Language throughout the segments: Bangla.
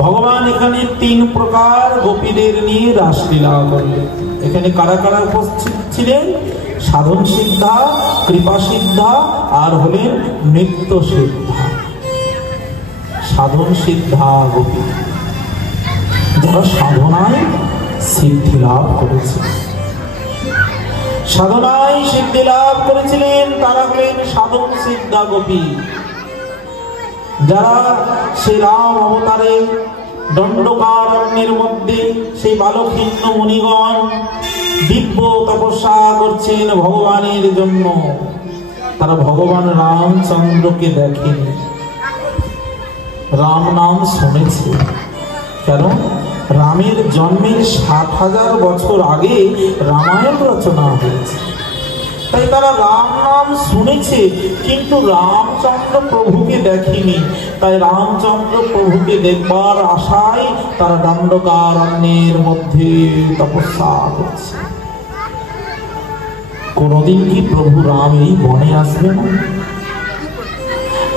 ভগবান এখানে তিন প্রকার গোপীদের নিয়ে রাসলীলা করলেন। এখানে কারা কারা উপস্থিত ছিলেন? সাধন সিদ্ধা, কৃপা সিদ্ধা আর হলেন নৃত্য সিদ্ধা। সাধন সিদ্ধা গোপী যারা সাধনায় সিদ্ধি লাভ করেছে, সাধনায় সিদ্ধি লাভ করেছিলেন, তারা হলেন সাধন সিদ্ধা গোপী। যারা সেই রাম অবতারে দণ্ডকারণ্যের মধ্যে সেই বালকহীন মুনিগণ দিব্য তপস্যা করছেন ভগবানের জন্য, তারা ভগবান রামচন্দ্রকে দেখেনি, রাম নাম শুনেছে। কেন? রামের জন্মের ৭,০০০ বছর আগে রামায়ণ রচনা হয়েছে, তাই তারা রাম নাম শুনেছে, কিন্তু রামচন্দ্র প্রভুকে দেখেনি। তাই রামচন্দ্র প্রভুকে দেখবার আশায় তারা দণ্ডকারণ্যের মধ্যে তপস্যা করছে। কোনদিন কি প্রভু রাম এই বনে আসবে না?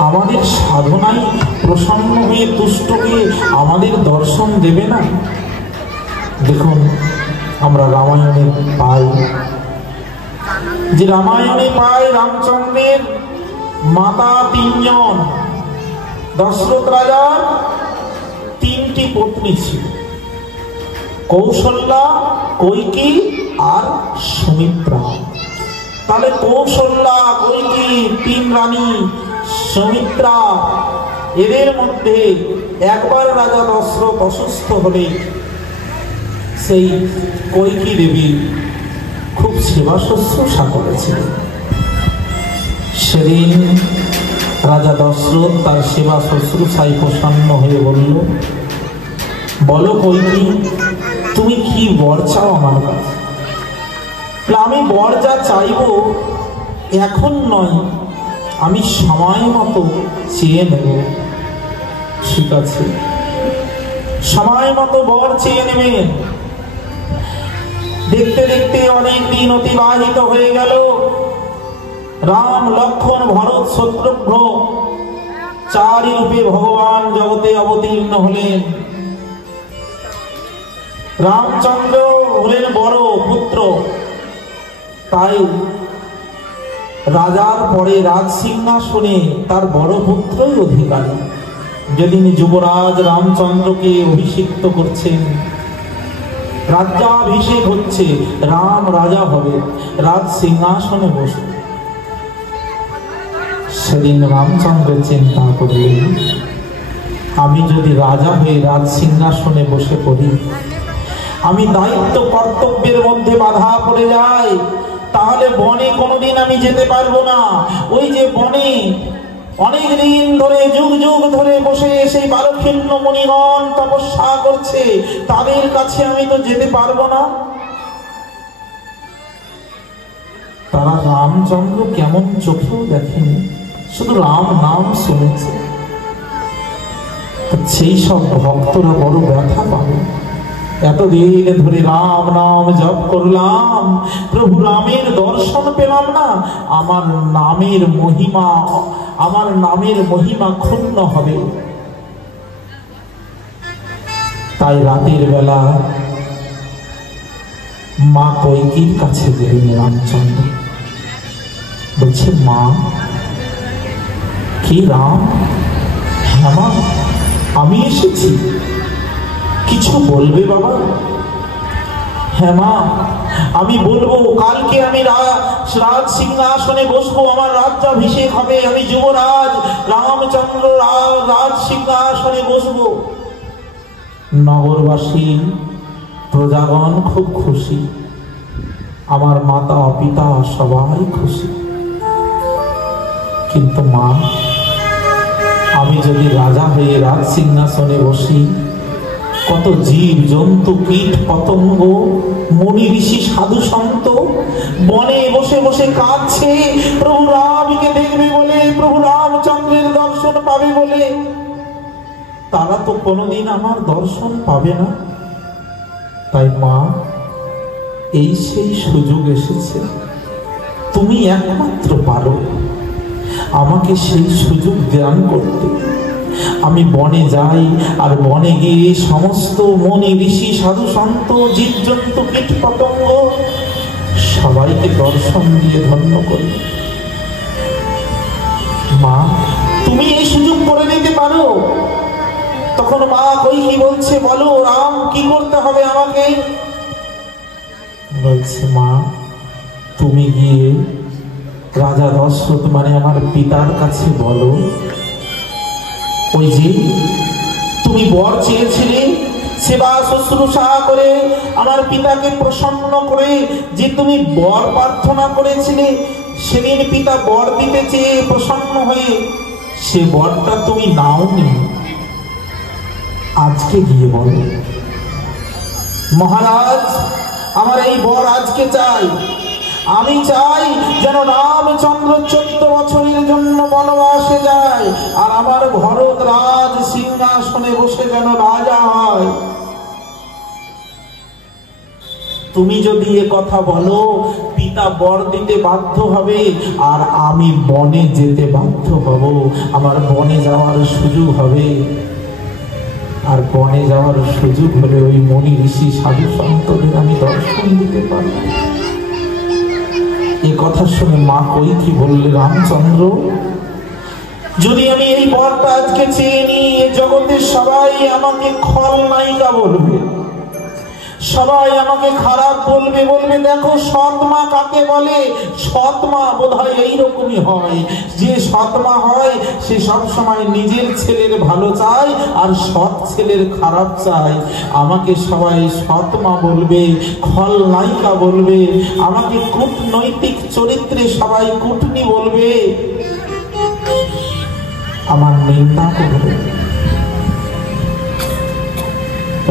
আমাদের সাধনায় প্রসন্ন হয়ে তুষ্ট হয়ে আমাদের দর্শন দেবে না? দেখুন, আমরা রামায়ণে পাই যে রামায়ণে পাই রামচন্দ্রের মাতা তিনজন। দশরথ রাজার তিনটি পত্নী ছিল, কৌশল্যা, কৈকেয়ী আর সুমিত্রা। তাহলে কৌশল্যা, কৈকেয়ী তিন রানী, সুমিত্রা, এদের মধ্যে একবার রাজা দশরথ অসুস্থ হলে সেই কৈকেয়ী দেবী খুব সেবা শুশ্রূষা করেছিলেন। সেদিন রাজা দশরথ তার সেবা শুশ্রূষায় প্রসন্ন হয়ে বলল, বলো কৈকেয়ী, তুমি কি বর চাও আমার কাছে? আমি বর যা চাইব এখন নয়, আমি সময় মতো চেয়ে নেব। ঠিক আছে, সময় মতো বর চেয়ে নেবেন। দেখতে দেখতে অনেক দিন অতিবাহিত হয়ে গেল। রাম, লক্ষ্মণ, ভরত, শত্রুঘ্ন চারি রূপে ভগবান জগতে অবতীর্ণ হলেন। রামচন্দ্র হলেন বড় পুত্র, তাই রাজার পরে রাজ সিংহাসনে তার বড় পুত্রই অধিকারী। যেদিন যুবরাজ রামচন্দ্রকে অভিষিক্ত করছেন, রাজ্যাভিষেক হচ্ছে, রাম রাজা হবে, রাজ সিংহাসনে বসবে, সেদিন রামচন্দ্র চিন্তা করলেন, আমি যদি রাজা হয়ে রাজ সিংহাসনে বসে পড়ি, আমি দায়িত্ব কর্তব্যের মধ্যে বাধা পড়ে যাই, তাহলে বনে কোনোদিন আমি যেতে পারবো না। ওই যে বনে অনেক দিন ধরে, যুগ যুগ ধরে বসে সেই বালকহীন মুনিগণ তপস্যা করছে, তাদের কাছে আমি তো যেতে পারবো না। তারা রামচন্দ্র কেমন চোখেও দেখেনি, শুধু রাম নাম শুনেছে। সেই সব ভক্তরা বড় ব্যথা পাবে। এতদিন ধরে রাম নাম জপ করলাম, প্রভু রামের দর্শন পেলাম না, আমার নামের মহিমা ক্ষুণ্ণ হবে। তাই রাতের বেলা মা কৈকেয়ীর কাছে গেলেন রামচন্দ্র, বলছে, মা, কি রাম? হ্যাঁ মা, আমি এসেছি, কিছু বলবে বাবা? হ্যাঁ মা, আমি বলবো, কালকে আমি রাজ সিংহাসনে বসবো, আমার রাজ্যাভিষেক হবে, আমি যুবরাজ রামচন্দ্র রাজ সিংহাসনে বসবো। নগরবাসী প্রজাগণ খুব খুশি, আমার মাতা পিতা সবাই খুশি, কিন্তু মা, আমি যদি রাজা হয়ে রাজ সিংহাসনে বসি, কত জীব জন্তু কীট পতঙ্গ মুনি ঋষি সাধু সন্ত বনে বসে বসে কাঁদছে প্রভু রামকে দেখবে বলে, প্রভু রামচন্দ্রের দর্শন পাবে বলে। তারা তো কোনোদিন আমার দর্শন পাবে না। তাই মা, এই সেই সুযোগ এসেছে, তুমি একমাত্র পারো আমাকে সেই সুযোগ দান করতে। আমি বনে যাই, আর বনে গিয়ে সমস্ত মুনি ঋষি সাধু সন্ত জীবজন্তু কীট পতঙ্গ সবাইকে দর্শন দিয়ে ধন্য করি। মা, তুমি এই সুযোগ করে নিতে পারো। তখন মা কৈকেয়ী বলছে, বলো রাম, কি করতে হবে আমাকে? বলছে, মা, তুমি গিয়ে রাজা দশরথ মানে আমার পিতার কাছে বলো, ওই যে তুমি বর চেয়েছিলে, সেবা শুশ্রূষা করে আমার পিতাকে প্রসন্ন করে যে তুমি বর প্রার্থনা করেছিলে, সেদিন পিতা বর দিতে চেয়ে প্রসন্ন হয়ে সে বরটা তুমি নাওনি। আজকে গিয়ে বলো, মহারাজ, আমার এই বর আজকে চাই। আমি চাই যেন রামচন্দ্র 14 বছরের জন্য বনবাসে যায়, আর আমার ভরত রাজ সিংহাসনে বসে যেন রাজা হয়। তুমি যদি এ কথা বলো, পিতা বর দিতে বাধ্য হবে, আর আমি বনে যেতে বাধ্য হব। আমার বনে যাওয়ার সুযোগ হবে, আর বনে যাওয়ার সুযোগ হলে ওই মুনি ঋষি সাধু সন্তদের আমি দর্শন দিতে পারব। এ কথা শুনে মা কৈকেয়ী বললে, রামচন্দ্র, যদি আমি এই বরটা আজকে চেয়ে নিই, এ জগতের সবাই আমাকে খলনায়িকা বলবে, সবাই আমাকে খারাপ বলবে, বলবে দেখো সৎ মা কাকে বলে। সৎ মা বোধহয় এইরকমই হয়, যে সৎ মা হয় সে সব সময় নিজের ছেলের ভালো চায় আর সৎ ছেলের খারাপ চায়। আমাকে সবাই সৎ মা বলবে, খলনায়িকা বলবে, আমাকে কূটনৈতিক চরিত্রে সবাই কুটনি বলবে, আমার নিন্দা করবে।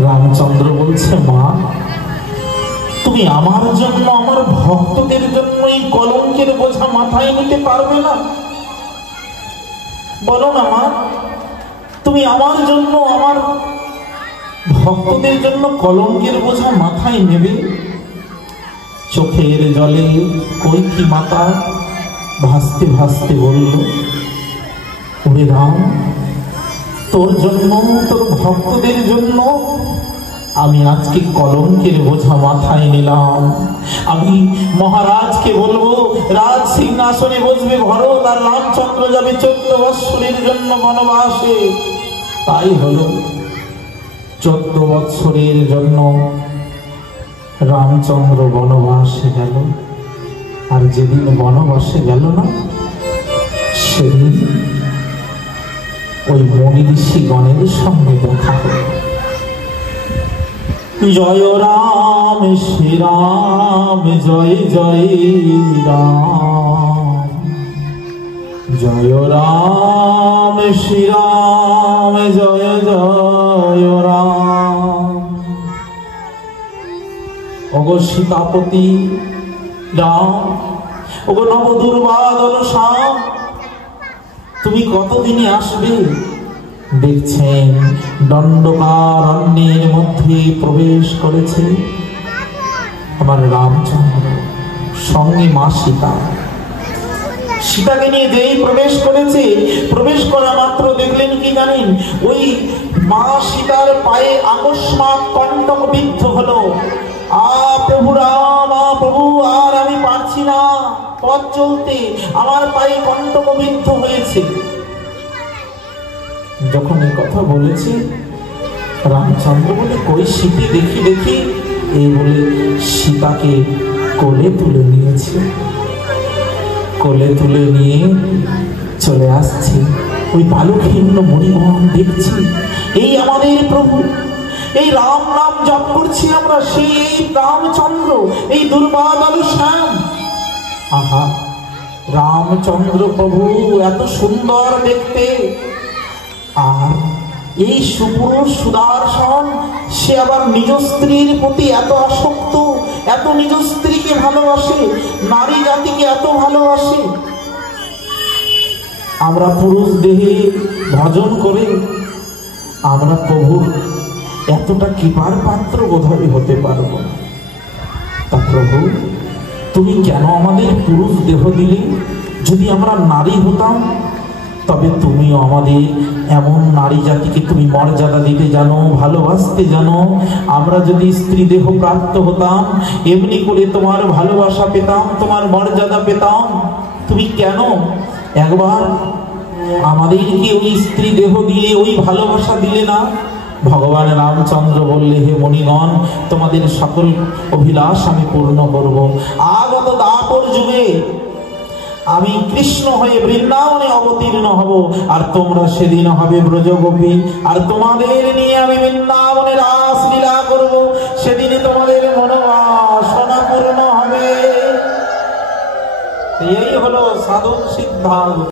রামচন্দ্র বলছে, মা, তুমি আমার জন্য, আমার ভক্তদের জন্য এই কলঙ্কের বোঝা মাথায় নিতে পারবে না? বলো না মা, তুমি আমার জন্য, আমার ভক্তদের জন্য কলঙ্কের বোঝা মাথায় নেবে? চোখের জলে কৈকেয়ী মাতা ভাসতে ভাসতে বলল, ওরে রাম, তোর জন্য, তোর ভক্তদের জন্য আমি আজকে কলঙ্কের বোঝা মাথায় নিলাম। আমি মহারাজকে বলবো, রাজ সিংহাসনে বসবে ভরত, আর রামচন্দ্র যাবে 14 বৎসরের জন্য বনবাসে। তাই হলো, 14 বৎসরের জন্য রামচন্দ্র বনবাসে গেল। আর যেদিন বনবাসে গেল না, সেদিন ওই মুনি ঋষিগণের সঙ্গে দেখা হল। জয় রাম শ্রীরাম, জয় জয় রাম, জয় রাম শ্রীরাম, জয় জয় রাম। ওগো সীতাপতি রাম, ওগো নবদুর্বাদল শ্যাম, তুমি কতদিনে আসবে? দেখছেন দণ্ডকারণ্যের মধ্যে প্রবেশ করেছে আমার রামচন্দ্র, সঙ্গে মা সীতা। সীতাকে নিয়ে যেই প্রবেশ করেছে, প্রবেশ করা মাত্র দেখলেন কি জানেন? ওই মা সীতার পায়ে আকস্মাৎ কণ্টক বিদ্ধ হলো। প্রভু রাম, প্রভু, আর আমি পারছি না পথ চলতে, আমার পায়ে কণ্টক বিদ্ধ হয়েছে। যখন এই কথা বলেছে, রামচন্দ্র বলে, কই সীতে, দেখি দেখি, এই বলে সীতাকে কোলে তুলে নিয়েছে। কোলে তুলে নিয়ে চলে আসছে। ওই বালকহীন মণিগণ দেখছি, এই আমাদের প্রভু, এই রাম নাম জপ করছি আমরা, সেই এই রামচন্দ্র, এই দুর্বাদল শ্যাম। আহা, রামচন্দ্র প্রভু এত সুন্দর দেখতে, আর এই সুপুরুষ সুদর্শন, সে আবার নিজ স্ত্রীর প্রতি এত আসক্ত, এত নিজ স্ত্রীকে ভালোবাসে, নারী জাতিকে এত ভালোবাসে। আমরা পুরুষ দেহে ভজন করে আমরা প্রভুর এতটা কৃপার পাত্র বোধহয় হতে পারবো না। তা প্রভু, তুমি কেন আমাদের পুরুষ দেহ দিলে? যদি আমরা নারী হতাম তবে তুমিও আমাদের এমন নারী জাতিকে তুমি মর্যাদা দিতে জানো, ভালোবাসতে জানো। আমরা যদি স্ত্রী দেহ প্রাপ্ত হতাম, এমনি করে তোমার ভালোবাসা পেতাম, তোমার মর্যাদা পেতাম, তুমি কেন একবার আমাদেরকে ওই স্ত্রী দেহ দিয়ে ওই ভালোবাসা দিলে না? ভগবান রামচন্দ্র বললে, হে মণিগণ, তোমাদের সকল অভিলাষ আমি পূর্ণ করব। আগত দাপর যুগে আমি কৃষ্ণ হয়ে বৃন্দাবনে অবতীর্ণ হব, আর তোমরা সেদিন হবে ব্রজগোপী, আর তোমাদের নিয়ে আমি বৃন্দাবনে রাসলীলা করব। সেদিনে তোমাদের মনোবাসনা পূর্ণ হবে। এই হলো সাধন সিদ্ধান্ত।